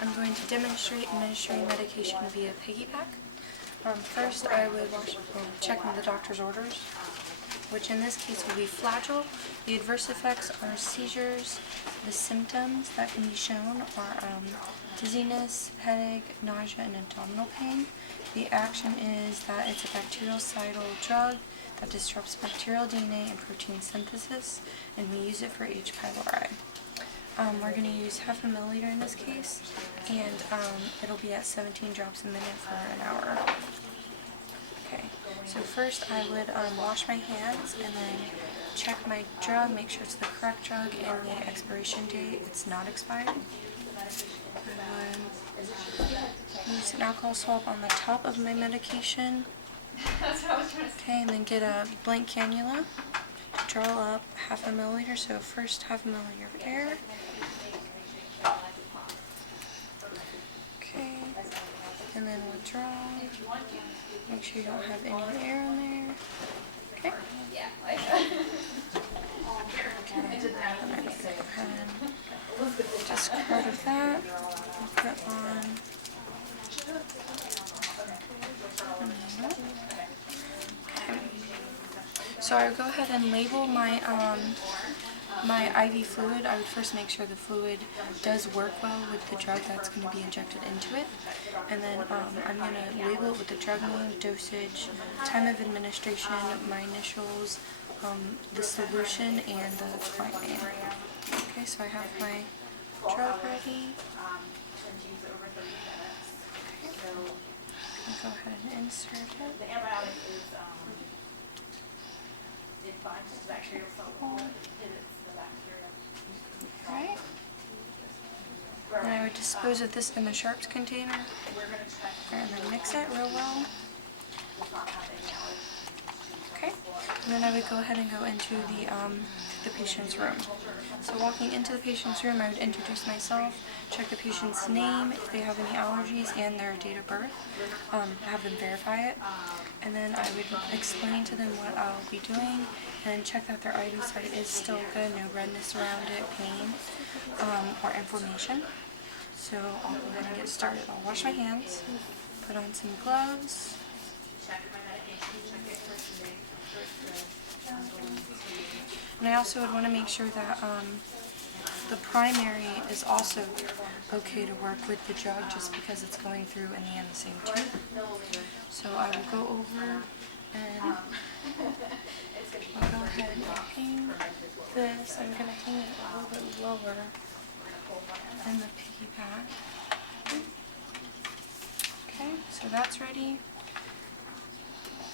I'm going to demonstrate administering medication via Piggyback. First, I would check the doctor's orders, which in this case will be Flagyl. The adverse effects are seizures. The symptoms that can be shown are dizziness, headache, nausea, and abdominal pain. The action is that it's a bactericidal drug that disrupts bacterial DNA and protein synthesis, and we use it for H. pylori. We're going to use half a milliliter in this case, and it'll be at 17 drops a minute for an hour. Okay, so first I would wash my hands and then check my drug, make sure it's the correct drug and the expiration date, it's not expired. I would use an alcohol swab on the top of my medication. Okay, and then get a blank cannula. Draw up half a milliliter, so first half a milliliter of air. Okay, and then withdraw. Make sure you don't have any air in there. Okay. And then go ahead and discard of that. Put on. So I would go ahead and label my my IV fluid. I would first make sure the fluid does work well with the drug that's going to be injected into it. And then I'm going to label it with the drug name, dosage, time of administration, my initials, the solution, and the client name. Okay, so I have my drug ready. Okay. Go ahead and insert it. Alright. And I would dispose of this in the sharps container and then mix it real well. Okay. And then I would go ahead and go into the patient's room. So walking into the patient's room, I would introduce myself, check the patient's name, if they have any allergies, and their date of birth, have them verify it, and then I would explain to them what I'll be doing, and check that their IV site is still good, no redness around it, pain, or inflammation. So I'll go ahead and get started. I'll wash my hands, put on some gloves. And I also would want to make sure that the primary is also okay to work with the drug just because it's going through in the end the same tube. So I will go over and I'll go ahead and hang this. I'm going to hang it a little bit lower than the Piggyback. Okay, so that's ready.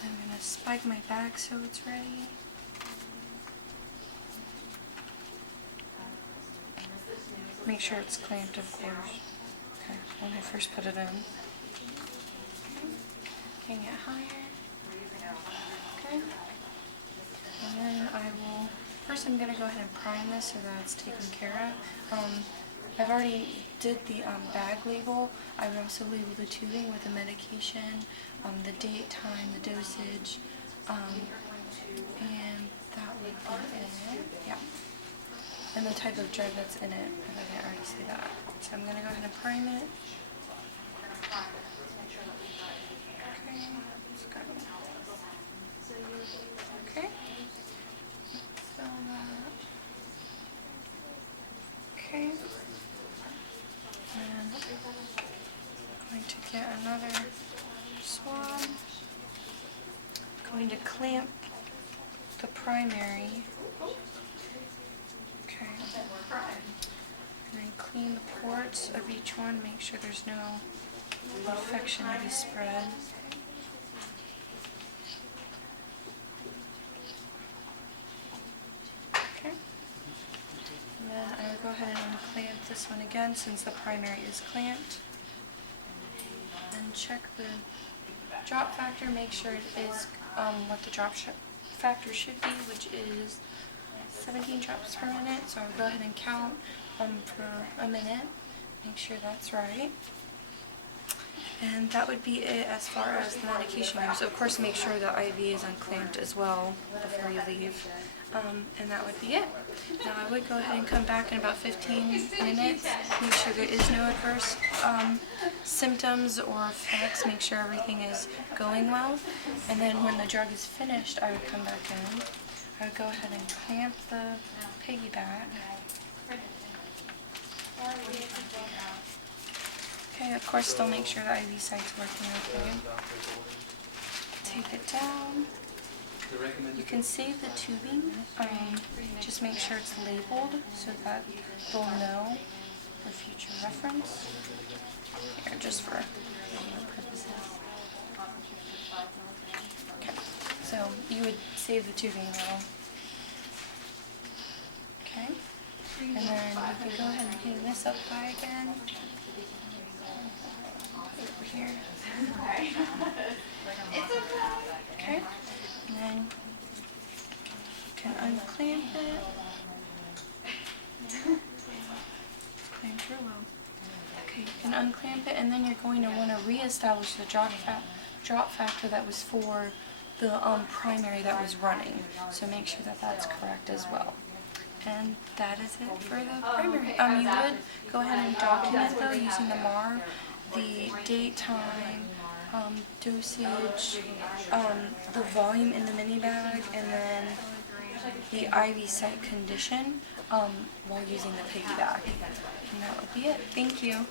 I'm going to spike my bag so it's ready. Make sure it's clamped, of course. Okay, when I first put it in. Okay. Hang it higher. Okay. And then I will, first I'm going to go ahead and prime this so that it's taken care of. I've already did the bag label. I would also label the tubing with the medication, the date, time, the dosage, and that would be it. Yeah. And the type of drug that's in it. I didn't already say that. So I'm going to go ahead and prime it. Okay, let's go. Okay. Fill that. Okay. And I'm going to get another swab. I'm going to clamp the primary. Okay. And then clean the ports of each one, make sure there's no infection to be spread. Okay. And then I will go ahead and unclamp this one again since the primary is clamped. And check the drop factor, make sure it is what the drop factor should be, which is 17 drops per minute. So I'll go ahead and count for a minute, make sure that's right. And that would be it as far as the medication goes. Of course, make sure the IV is unclamped as well before you leave. And that would be it. Now I would go ahead and come back in about 15 minutes. Make sure there is no adverse symptoms or effects. Make sure everything is going well. And then when the drug is finished, I would come back in. I would go ahead and clamp the piggyback. Okay, of course, still make sure the IV site's working okay. Take it down. You can save the tubing. Just make sure it's labeled so that they'll know for future reference. Here, just for purposes. Okay, so you would save the tubing though. Okay, and then you can go ahead and hang this up high again. Over here. Okay, and then you can unclamp it. Clamped real well. Okay, you can unclamp it, and then you're going to want to reestablish the drop factor that was for the primary that was running. So make sure that that's correct as well. And that is it for the primary. You would go ahead and document though using the MAR, the date, time, dosage, the volume in the mini bag, and then the IV site condition while using the piggyback. And that would be it. Thank you.